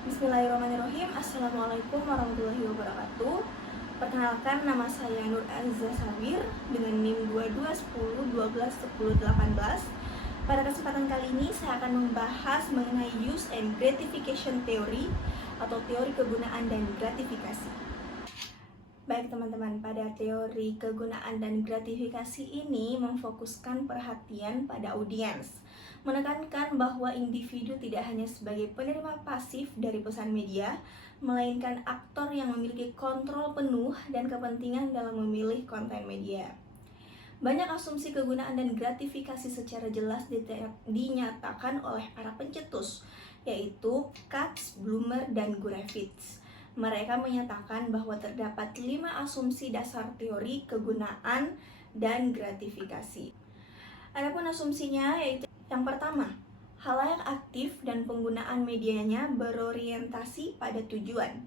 Bismillahirrahmanirrahim. Assalamualaikum warahmatullahi wabarakatuh. Perkenalkan, nama saya Nur Aziza Sabir dengan NIM 2210121018. Pada kesempatan kali ini saya akan membahas mengenai use and gratification theory atau teori kegunaan dan gratifikasi. Baik teman-teman, pada teori kegunaan dan gratifikasi ini memfokuskan perhatian pada audiens, menekankan bahwa individu tidak hanya sebagai penerima pasif dari pesan media, melainkan aktor yang memiliki kontrol penuh dan kepentingan dalam memilih konten media. Banyak asumsi kegunaan dan gratifikasi secara jelas dinyatakan oleh para pencetus, yaitu Katz, Blumer, dan Gurevitch. Mereka menyatakan bahwa terdapat 5 asumsi dasar teori kegunaan dan gratifikasi. Adapun asumsinya yaitu yang pertama, khalayak aktif dan penggunaan medianya berorientasi pada tujuan.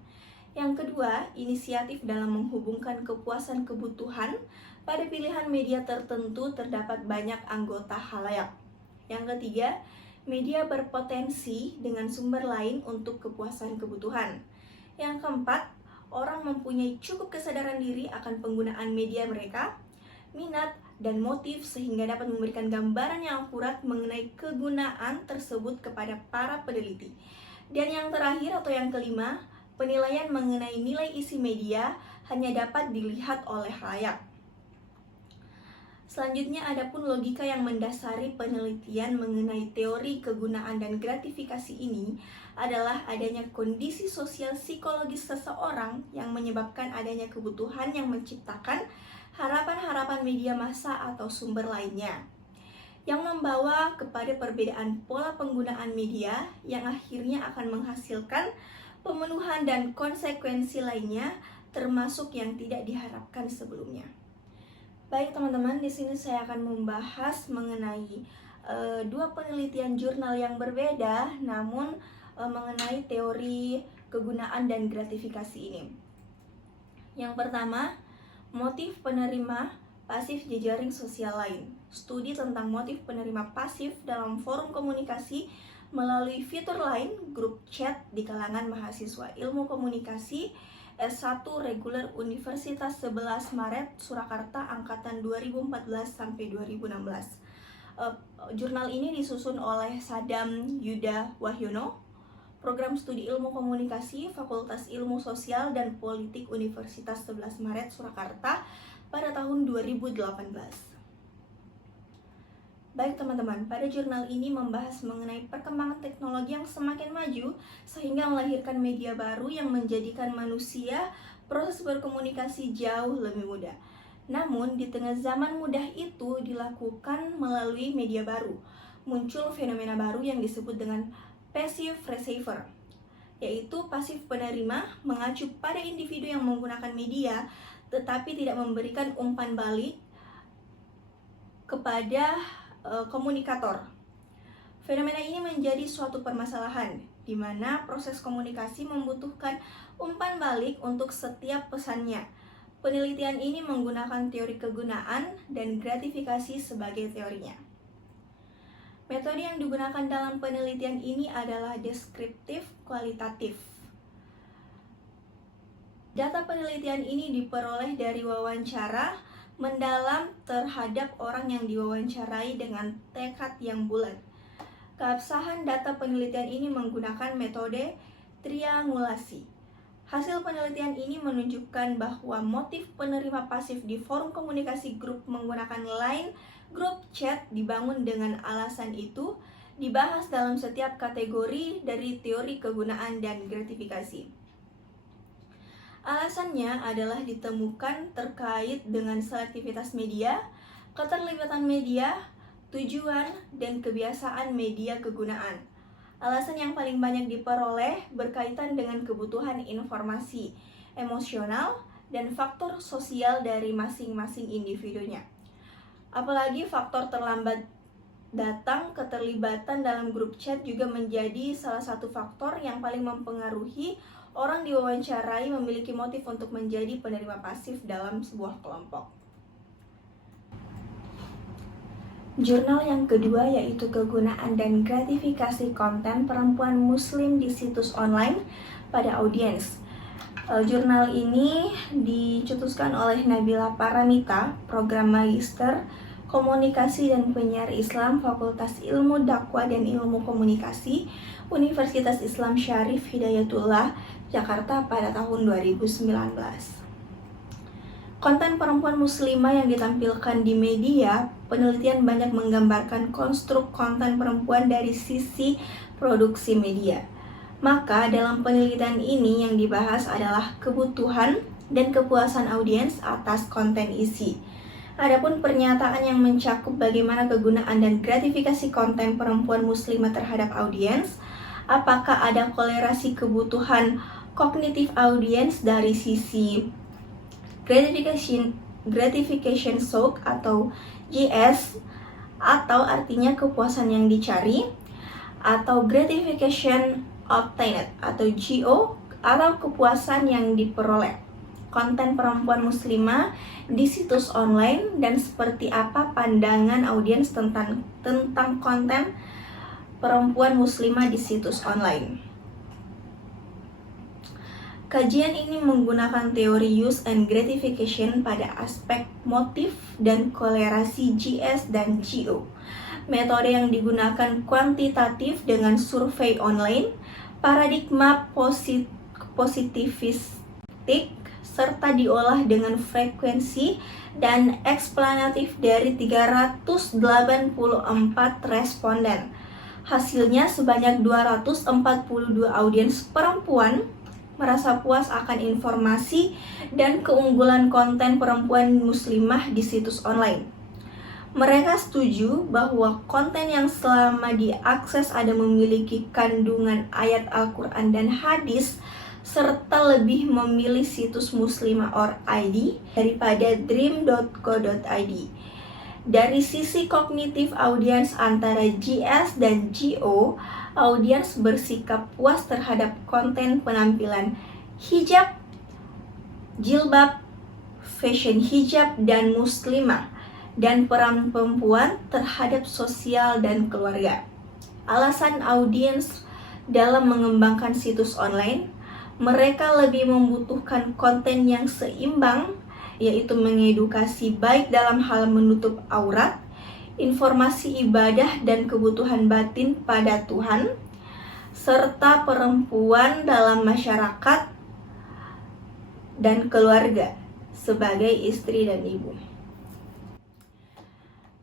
Yang kedua, inisiatif dalam menghubungkan kepuasan kebutuhan pada pilihan media tertentu terdapat banyak anggota khalayak. Yang ketiga, media berpotensi dengan sumber lain untuk kepuasan kebutuhan. Yang keempat, orang mempunyai cukup kesadaran diri akan penggunaan media mereka, minat, dan motif sehingga dapat memberikan gambaran yang akurat mengenai kegunaan tersebut kepada para peneliti. Dan yang terakhir atau yang kelima, penilaian mengenai nilai isi media hanya dapat dilihat oleh khalayak. Selanjutnya, adapun logika yang mendasari penelitian mengenai teori kegunaan dan gratifikasi ini adalah adanya kondisi sosial psikologis seseorang yang menyebabkan adanya kebutuhan yang menciptakan harapan-harapan media massa atau sumber lainnya, yang membawa kepada perbedaan pola penggunaan media yang akhirnya akan menghasilkan pemenuhan dan konsekuensi lainnya, termasuk yang tidak diharapkan sebelumnya. Baik teman-teman, di sini saya akan membahas mengenai dua penelitian jurnal yang berbeda, namun mengenai teori kegunaan dan gratifikasi ini. Yang pertama, motif penerima pasif jejaring sosial lain. Studi tentang motif penerima pasif dalam forum komunikasi melalui fitur lain, grup chat di kalangan mahasiswa ilmu komunikasi S1 Reguler Universitas 11 Maret Surakarta angkatan 2014-2016. Jurnal ini disusun oleh Sadam Yuda Wahyono, Program Studi Ilmu Komunikasi Fakultas Ilmu Sosial dan Politik Universitas 11 Maret Surakarta pada tahun 2018. Baik teman-teman, pada jurnal ini membahas mengenai perkembangan teknologi yang semakin maju sehingga melahirkan media baru yang menjadikan manusia proses berkomunikasi jauh lebih mudah. Namun di tengah zaman mudah itu dilakukan melalui media baru, muncul fenomena baru yang disebut dengan passive receiver, yaitu pasif penerima mengacu pada individu yang menggunakan media tetapi tidak memberikan umpan balik kepada komunikator. Fenomena ini menjadi suatu permasalahan di mana proses komunikasi membutuhkan umpan balik untuk setiap pesannya. Penelitian ini menggunakan teori kegunaan dan gratifikasi sebagai teorinya. Metode yang digunakan dalam penelitian ini adalah deskriptif kualitatif. Data penelitian ini diperoleh dari wawancara mendalam terhadap orang yang diwawancarai dengan tekad yang bulat. Keabsahan data penelitian ini menggunakan metode triangulasi. Hasil penelitian ini menunjukkan bahwa motif penerima pasif di forum komunikasi grup menggunakan line grup chat dibangun dengan alasan itu dibahas dalam setiap kategori dari teori kegunaan dan gratifikasi. Alasannya adalah ditemukan terkait dengan selektivitas media, keterlibatan media, tujuan, dan kebiasaan media kegunaan. Alasan yang paling banyak diperoleh berkaitan dengan kebutuhan informasi, emosional, dan faktor sosial dari masing-masing individunya. Apalagi faktor terlambat datang, keterlibatan dalam grup chat juga menjadi salah satu faktor yang paling mempengaruhi orang diwawancarai memiliki motif untuk menjadi penerima pasif dalam sebuah kelompok. Jurnal yang kedua yaitu kegunaan dan gratifikasi konten perempuan muslim di situs online pada audiens. Jurnal ini dicetuskan oleh Nabila Paramita, program Magister Komunikasi dan Penyiar Islam Fakultas Ilmu Dakwah dan Ilmu Komunikasi Universitas Islam Syarif Hidayatullah, Jakarta pada tahun 2019. Konten perempuan muslimah yang ditampilkan di media, penelitian banyak menggambarkan konstruk konten perempuan dari sisi produksi media. Maka dalam penelitian ini yang dibahas adalah kebutuhan dan kepuasan audiens atas konten isi. Adapun pernyataan yang mencakup bagaimana kegunaan dan gratifikasi konten perempuan muslimah terhadap audiens, apakah ada kolerasi kebutuhan kognitif audiens dari sisi gratification shock atau GS, atau artinya kepuasan yang dicari, atau gratification obtained atau GO, atau kepuasan yang diperoleh konten perempuan muslimah di situs online, dan seperti apa pandangan audiens tentang konten perempuan muslimah di situs online. Kajian ini menggunakan teori use and gratification pada aspek motif dan kolerasi GS dan GO. Metode yang digunakan kuantitatif dengan survei online, paradigma positivistik, serta diolah dengan frekuensi dan eksplanatif dari 384 responden. Hasilnya sebanyak 242 audiens perempuan merasa puas akan informasi dan keunggulan konten perempuan muslimah di situs online. Mereka setuju bahwa konten yang selama diakses ada memiliki kandungan ayat Al-Quran dan hadis, serta lebih memilih situs muslimah.id daripada dream.co.id. Dari sisi kognitif audiens antara GS dan GO, audiens bersikap puas terhadap konten penampilan hijab, jilbab, fashion hijab dan muslimah, dan peran perempuan terhadap sosial dan keluarga. Alasan audiens dalam mengembangkan situs online, mereka lebih membutuhkan konten yang seimbang, yaitu mengedukasi baik dalam hal menutup aurat, informasi ibadah dan kebutuhan batin pada Tuhan, serta perempuan dalam masyarakat dan keluarga sebagai istri dan ibu.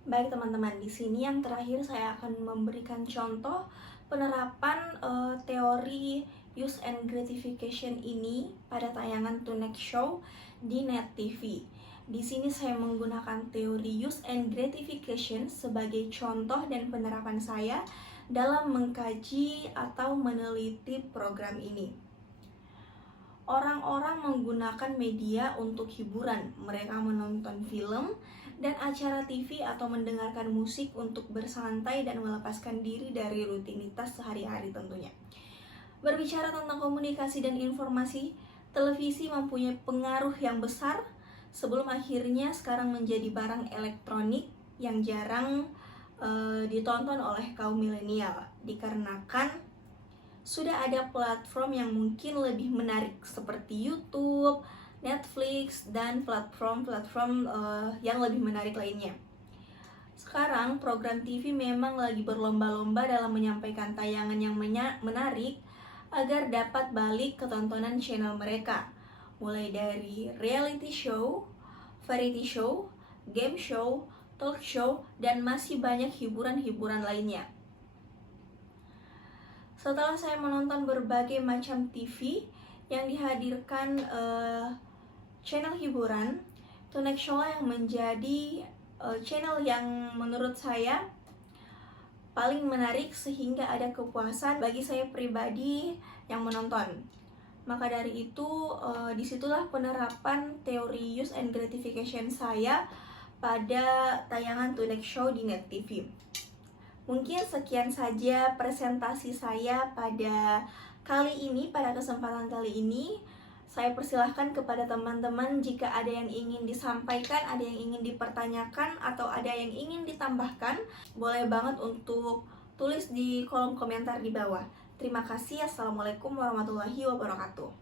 Baik teman-teman, di sini yang terakhir saya akan memberikan contoh penerapan teori use and gratification ini pada tayangan Tonight Show di Net TV. Di sini saya menggunakan teori use and gratification sebagai contoh dan penerapan saya dalam mengkaji atau meneliti program ini. Orang-orang menggunakan media untuk hiburan. Mereka menonton film dan acara TV atau mendengarkan musik untuk bersantai dan melepaskan diri dari rutinitas sehari-hari tentunya. Berbicara tentang komunikasi dan informasi, televisi mempunyai pengaruh yang besar sebelum akhirnya sekarang menjadi barang elektronik yang jarang ditonton oleh kaum milenial, dikarenakan sudah ada platform yang mungkin lebih menarik seperti YouTube, Netflix, dan platform-platform yang lebih menarik lainnya. Sekarang program TV memang lagi berlomba-lomba dalam menyampaikan tayangan yang menarik agar dapat balik ke tontonan channel mereka, mulai dari reality show, variety show, game show, talk show, dan masih banyak hiburan-hiburan lainnya. Setelah saya menonton berbagai macam TV yang dihadirkan channel hiburan, Tonight Show yang menjadi channel yang menurut saya paling menarik sehingga ada kepuasan bagi saya pribadi yang menonton. Maka dari itu disitulah penerapan teori use and gratification saya pada tayangan Tonight Show di Net TV. Mungkin sekian saja presentasi saya pada kesempatan kali ini. Saya persilahkan kepada teman-teman jika ada yang ingin disampaikan, ada yang ingin dipertanyakan, atau ada yang ingin ditambahkan, boleh banget untuk tulis di kolom komentar di bawah. Terima kasih. Assalamualaikum warahmatullahi wabarakatuh.